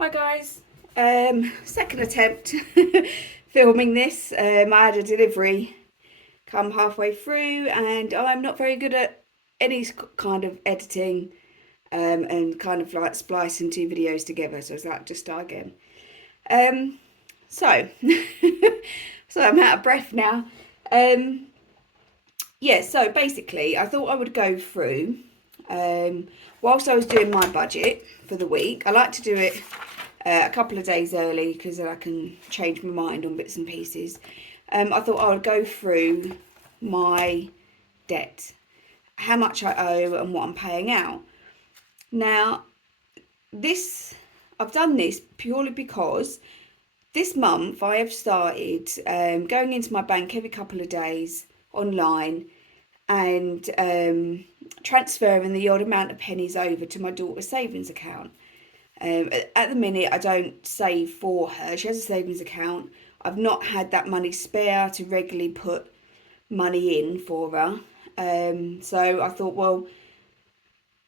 Hi guys, second attempt filming this. I had a delivery come halfway through and I'm not very good at any kind of editing and kind of like splicing two videos together, so I was like, just start again. Um, so, so I'm out of breath now. Um, yeah, so basically I thought I would go through whilst I was doing my budget for the week. I like to do it a couple of days early because then I can change my mind on bits and pieces. I thought I would go through my debt, how much I owe and what I'm paying out. Now, this I've done this purely because this month I have started going into my bank every couple of days online and transferring the odd amount of pennies over to my daughter's savings account. At the minute, I don't save for her. She has a savings account. I've not had that money spare to regularly put money in for her. So I thought, well,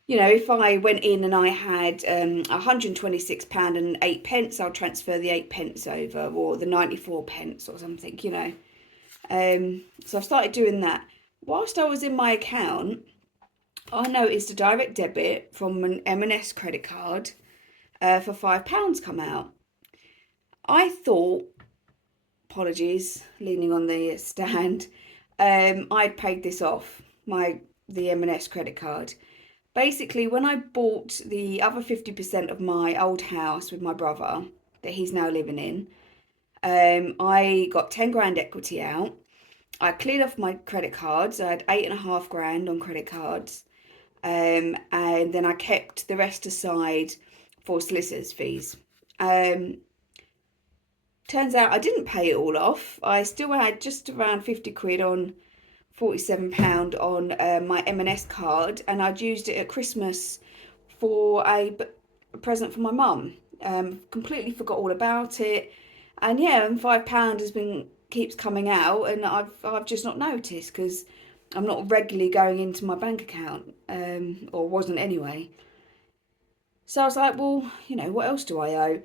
if I went in and I had £126 and 8 pence, I'll transfer the 8 pence over, or the 94 pence or something. So I've started doing that. Whilst I was in my account, I noticed a direct debit from an M&S credit card for £5 come out. I thought, apologies, leaning on the stand, I'd paid this off, the M&S credit card. Basically, when I bought the other 50% of my old house with my brother that he's now living in, I got 10 grand equity out. I cleared off my credit cards. I had 8.5 grand on credit cards. And then I kept the rest aside for solicitors' fees. Um, Turns out I didn't pay it all off. I still had just around 50 quid on £47 on my M&S card, and I'd used it at Christmas for a present for my mum. Completely forgot all about it, and yeah, and £5 has been keeps coming out, and I've just not noticed because I'm not regularly going into my bank account, or wasn't anyway. So I was like, well, what else do I owe?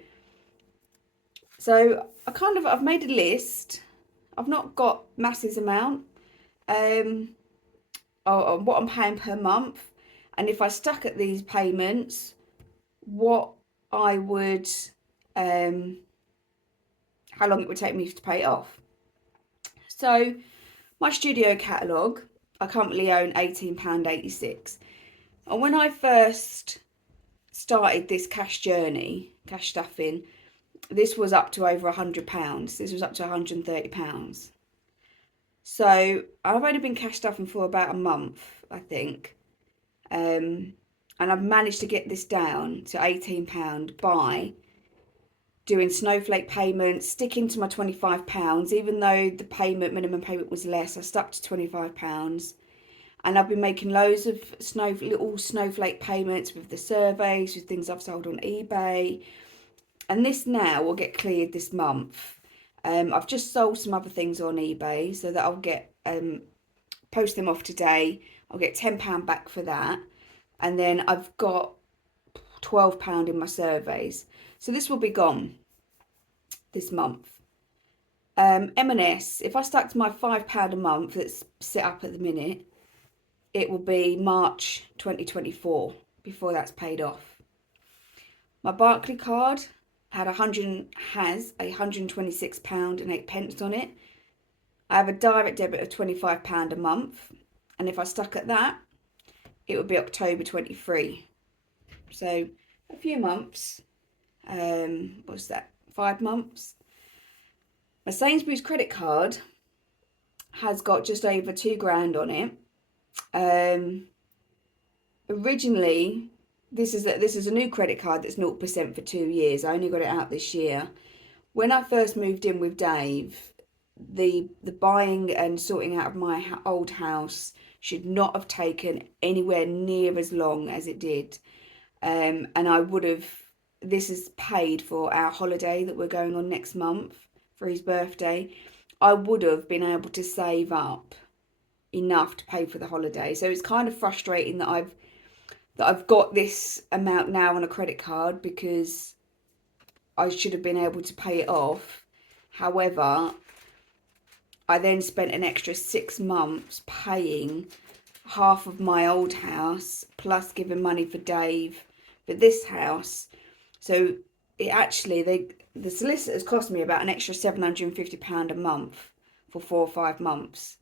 So I've made a list. I've not got masses amount um on what I'm paying per month, and if I stuck at these payments, what I would um how long it would take me to pay it off. So my studio catalogue, I currently own £18.86. And when I first started this cash stuffing, this was up to over £100. This was up to £130. So I've only been cash stuffing for about a month, I think. And I've managed to get this down to £18 by doing snowflake payments, sticking to my £25, even though the minimum payment was less, I stuck to £25. And I've been making loads of little snowflake payments with the surveys, with things I've sold on eBay. And this now will get cleared this month. I've just sold some other things on eBay, so that I'll get post them off today. I'll get £10 back for that. And then I've got £12 in my surveys. So this will be gone this month. M&S, if I stuck to my £5 a month that's set up at the minute, it will be March 2024 before that's paid off. My Barclay card has £126 and 8 pence on it. I have a direct debit of £25 a month, and if I stuck at that, it would be October 23. So a few months. What's that? 5 months. My Sainsbury's credit card has got just over 2 grand on it. Originally, this is a new credit card that's 0% for 2 years. I only got it out this year. When I first moved in with Dave, the buying and sorting out of my old house should not have taken anywhere near as long as it did. And I would have, this is paid for our holiday that we're going on next month for his birthday. I would have been able to save up enough to pay for the holiday. So it's kind of frustrating that I've got this amount now on a credit card, because I should have been able to pay it off. However, I then spent an extra 6 months paying half of my old house, plus giving money for Dave for this house. So it actually, the solicitors cost me about an extra £750 a month for 4 or 5 months,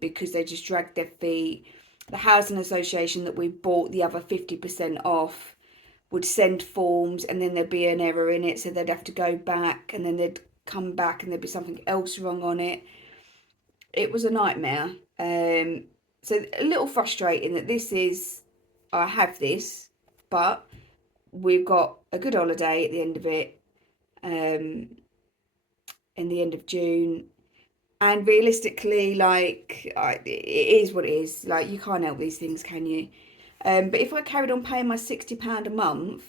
because they just dragged their feet. The housing association that we bought the other 50% off would send forms, and then there'd be an error in it, so they'd have to go back, and then they'd come back and there'd be something else wrong on it. It was a nightmare. So a little frustrating that I have this, but we've got a good holiday at the end of it, in the end of June. And realistically, like, it is what it is. Like, you can't help these things, can you? But if I carried on paying my £60 a month,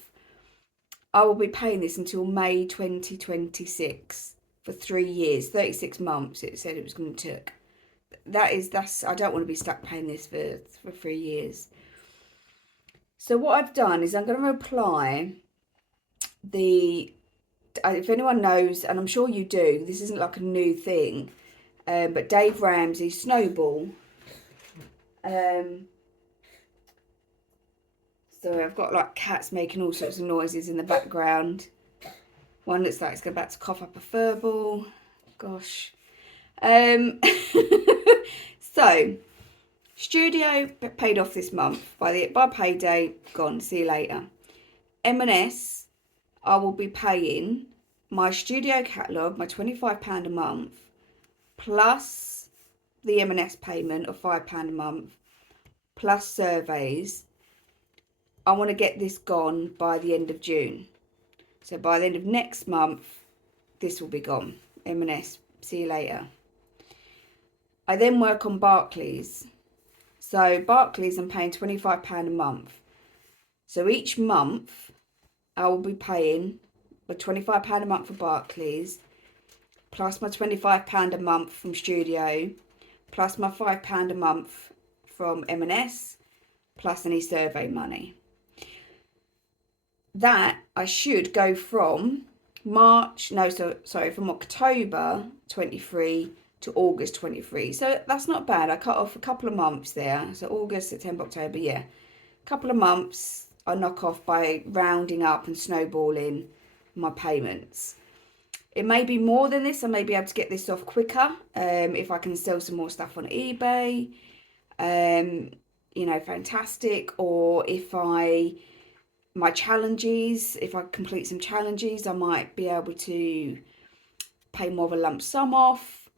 I will be paying this until May 2026 for 3 years, 36 months. It said it was going to take. I don't want to be stuck paying this for 3 years. So what I've done is I'm going to apply if anyone knows, and I'm sure you do, this isn't like a new thing, but Dave Ramsey's Snowball. So I've got like cats making all sorts of noises in the background. One looks like it's about to cough up a fur ball. Gosh. So studio paid off this month. By payday, gone. See you later. M&S, I will be paying my studio catalogue, my £25 a month, plus the M&S payment of £5 a month, plus surveys. I want to get this gone by the end of June. So by the end of next month, this will be gone. M&S, see you later. I then work on Barclays. So Barclays, I'm paying £25 a month. So each month, I will be paying my £25 a month for Barclays, plus my £25 a month from Studio, plus my £5 a month from M&S, plus any survey money. That I should go from from October 23 to August 23. So that's not bad. I cut off a couple of months there. So August, September, October, yeah. A couple of months I knock off by rounding up and snowballing my payments. It may be more than this. I may be able to get this off quicker if I can sell some more stuff on eBay. Fantastic. Or if my challenges, if I complete some challenges, I might be able to pay more of a lump sum off.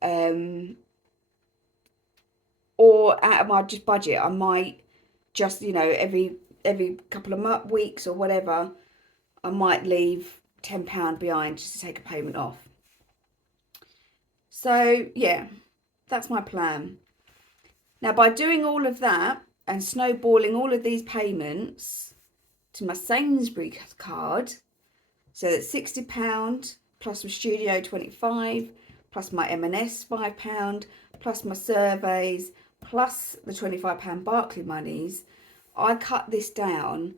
Or out of my just budget, I might just, every couple of weeks or whatever, I might leave £10 behind just to take a payment off. So yeah, that's my plan. Now, by doing all of that and snowballing all of these payments to my Sainsbury's card, so that's £60 plus my Studio 25, plus my M&S £5, plus my surveys, plus the £25 Barclay monies, I cut this down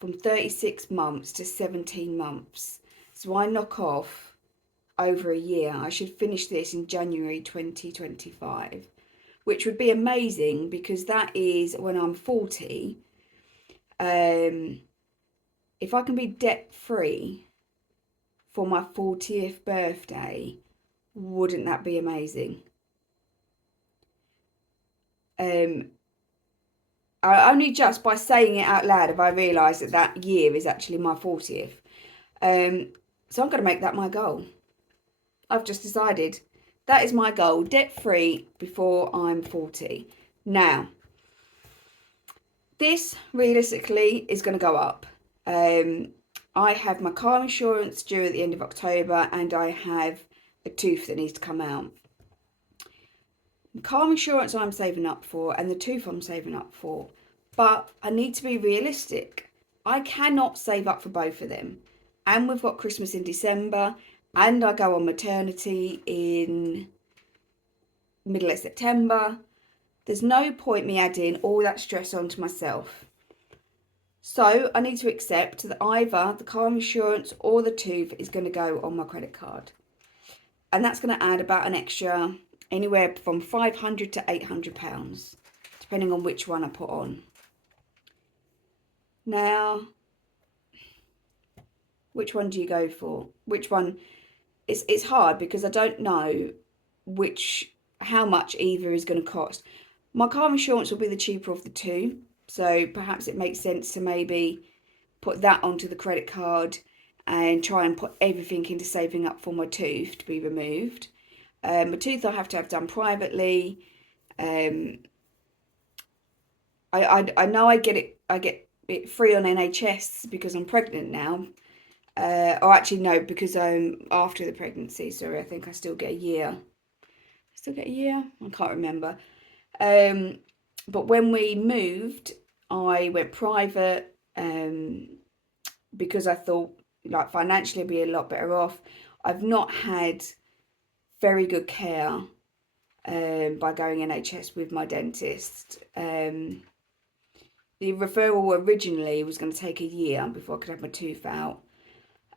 from 36 months to 17 months. So I knock off over a year. I should finish this in January 2025, which would be amazing because that is when I'm 40. If I can be debt free for my 40th birthday, wouldn't that be amazing? Only just by saying it out loud have I realised that year is actually my 40th. So I'm going to make that my goal. I've just decided that is my goal, debt free before I'm 40. Now, this realistically is going to go up. I have my car insurance due at the end of October, and I have a tooth that needs to come out. Car insurance I'm saving up for, and the tooth I'm saving up for, but I need to be realistic. I cannot save up for both of them, and we've got Christmas in December, and I go on maternity in middle of September. There's no point me adding all that stress onto myself. So I need to accept that either the car insurance or the tooth is going to go on my credit card. And that's going to add about an extra anywhere from £500 to £800, depending on which one I put on. Now, which one do you go for? Which one? It's hard because I don't know how much either is going to cost. My car insurance will be the cheaper of the two, so perhaps it makes sense to maybe put that onto the credit card and try and put everything into saving up for my tooth to be removed. My tooth I have to have done privately. I know I get it free on NHS because I'm pregnant now. Or actually no, because I'm after the pregnancy. Sorry, I think I still get a year. Still get a year? I can't remember. But when we moved, I went private because I thought like financially I'd be a lot better off. I've not had very good care by going NHS with my dentist. The referral originally was going to take a year before I could have my tooth out.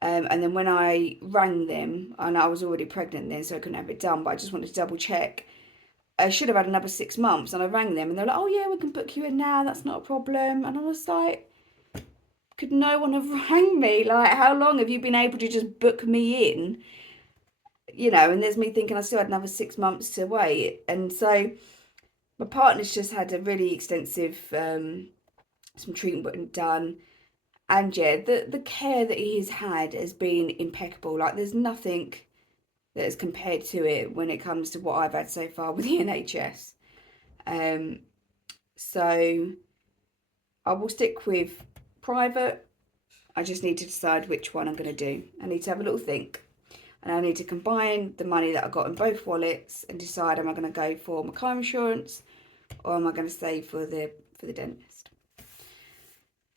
And then when I rang them, and I was already pregnant then, so I couldn't have it done, but I just wanted to double check. I should have had another 6 months, and I rang them, and they're like, "Oh yeah, we can book you in now. That's not a problem." And I was like, "Could no one have rang me? Like, how long have you been able to just book me in?" You know, and there's me thinking I still had another 6 months to wait, and so my partner's just had a really extensive some treatment done. And yeah, the care that he has had has been impeccable. Like there's nothing that is compared to it when it comes to what I've had so far with the NHS. So I will stick with private. I just need to decide which one I'm going to do. I need to have a little think. And I need to combine the money that I got in both wallets and decide, am I going to go for my car insurance or am I going to save for the dentist?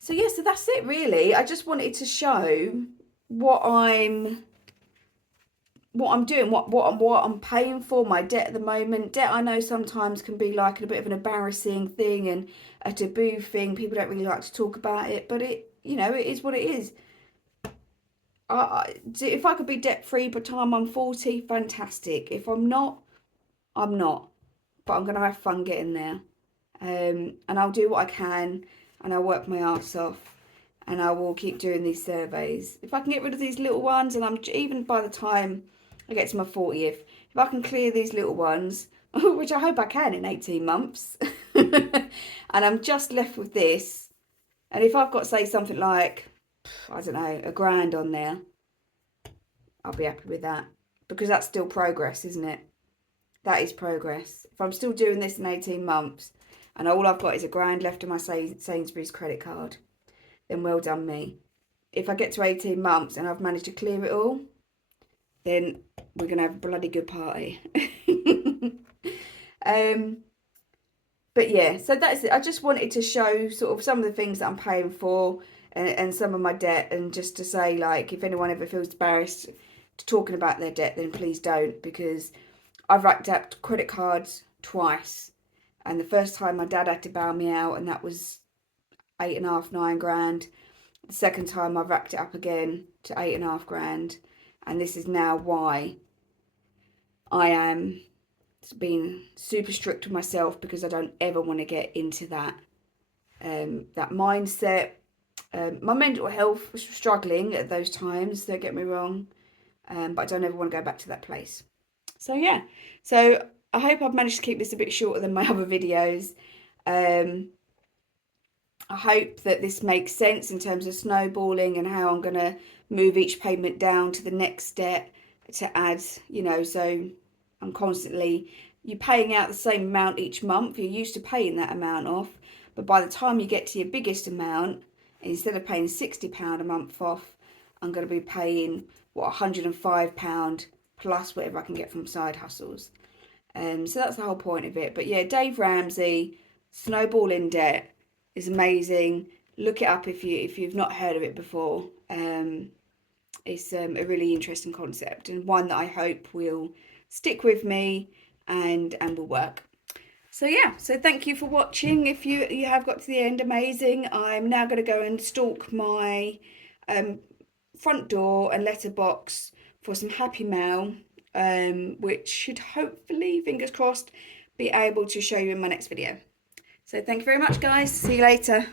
So yeah, so that's it really. I just wanted to show what I'm doing, what I'm paying for, my debt at the moment. Debt I know sometimes can be like a bit of an embarrassing thing and a taboo thing. People don't really like to talk about it, but it is what it is. If I could be debt free by the time I'm 40, fantastic. If I'm not, I'm not. But I'm gonna have fun getting there. And I'll do what I can, and I'll work my arse off, and I will keep doing these surveys. If I can get rid of these little ones, and I'm even by the time I get to my 40th, if I can clear these little ones, which I hope I can in 18 months, and I'm just left with this, and if I've got, say, something like, I don't know, £1,000 on there, I'll be happy with that. Because that's still progress, isn't it? That is progress. If I'm still doing this in 18 months, and all I've got is £1,000 left on my Sainsbury's credit card, then well done me. If I get to 18 months and I've managed to clear it all, then we're going to have a bloody good party. But yeah, so that's it. I just wanted to show sort of some of the things that I'm paying for and some of my debt, and just to say, like, if anyone ever feels embarrassed to talking about their debt, then please don't, because I've racked up credit cards twice. And the first time my dad had to bail me out, and that was 8.5, £9,000. The second time I've racked it up again to 8.5 grand. And this is now why I am being super strict with myself, because I don't ever want to get into that mindset. My mental health was struggling at those times, don't get me wrong, but I don't ever want to go back to that place. So yeah, so I hope I've managed to keep this a bit shorter than my other videos. I hope that this makes sense in terms of snowballing and how I'm going to move each payment down to the next step to add, so I'm constantly, you're paying out the same amount each month. You're used to paying that amount off, but by the time you get to your biggest amount, instead of paying £60 a month off, I'm going to be paying £105 plus whatever I can get from side hustles. So that's the whole point of it. But yeah, Dave Ramsey, Snowball in Debt is amazing. Look it up if you've not heard of it before. It's a really interesting concept, and one that I hope will stick with me and will work. So yeah, so thank you for watching. If you have got to the end, amazing. I'm now going to go and stalk my front door and letterbox for some happy mail, which should hopefully, fingers crossed, be able to show you in my next video. So thank you very much, guys. See you later.